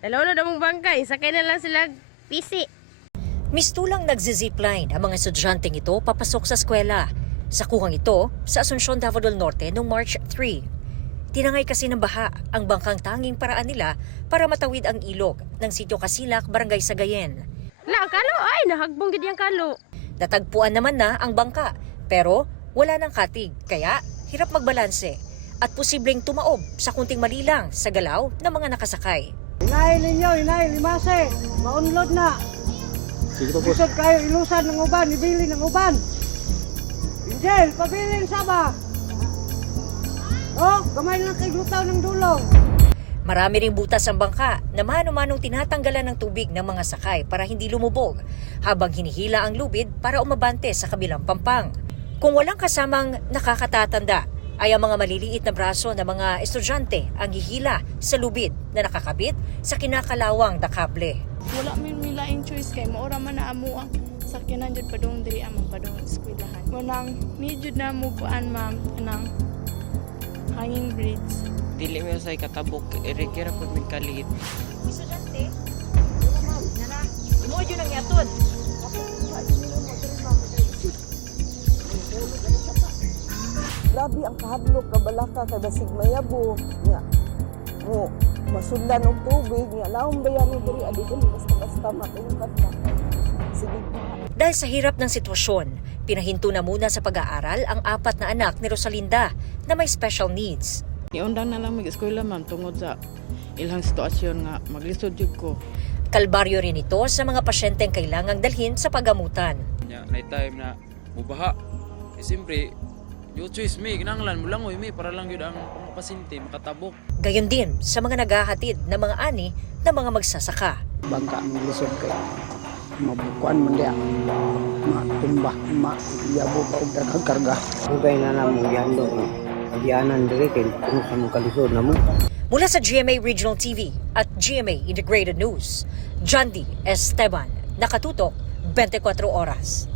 Dalawa na mong bangkay, sakay na lang sila pisi. Mistulang nagzi-zipline ang mga estudyanteng ito papasok sa eskwela. Sa kuhang ito, sa Asuncion, Davao del Norte noong March 3. Tinangay kasi ng baha ang bangkang tanging paraan nila para matawid ang ilog ng Sitio Casilak, Barangay Sagayen. La, kalo ay nahagbong gid yang kalo. Natagpuan naman na ang bangka, pero wala ng katig, kaya hirap magbalanse at posibleng tumaob sa kunting mali lang sa galaw ng mga nakasakay. Inay ninyo, inay, limase, maunlod na. Sige po, boss. Isod kayo, ilusan ng uban, ibili ng uban. Angel, pabilin saba. Oh, kamay lang kay glutaw ng dulong. Marami ring butas ang bangka na mano-manong tinatanggalan ng tubig ng mga sakay para hindi lumubog habang hinihila ang lubid para umabante sa kabilang pampang. Kung walang kasamang nakakatatanda, ay ang mga maliliit na braso ng mga estudyante ang hihila sa lubid na nakakabit sa kinakalawang na kable. Wala man milaing choice kay maura man na amo ang sakyanan jud padung diri among padung eskwelahan. Wanang ni jud na mo kuan ma'am kanang hanging bridge. Dili mo sa katabok, irikira po min kalit. Estudyante, ma'am, nana, mo yun ang yatod. Grabe ang kahadlok kabalaka kay basig mayabo nga mo masundan og tubig nga naong bayani diri adi ko basta matungkat na. Sige pa. Dahil sa hirap ng sitwasyon, pinahinto na muna sa pag-aaral ang 4 na anak ni Rosalinda na may special needs. Iundang na lang mag-eskwela ma'am tungod sa ilang sitwasyon nga maglisod jud ko. Kalbaryo rin ito sa mga pasyenteng kailangang dalhin sa pagamutan. Nya, na time na mubaha. Eh, siyempre, yung choice me, kinanglan mo lang me para lang yun ang pasyente makatabok. Gayon din sa mga naghahatid na mga ani na mga magsasaka. Bangka ang lisod kay mabukuan man diya. Matumba, yabo pa og daghang karga. Ugay na namong yando. Agianan diri kay kung sa mong kalisod na mo. Mula sa GMA Regional TV at GMA Integrated News, John D. Esteban, nakatutok 24 oras.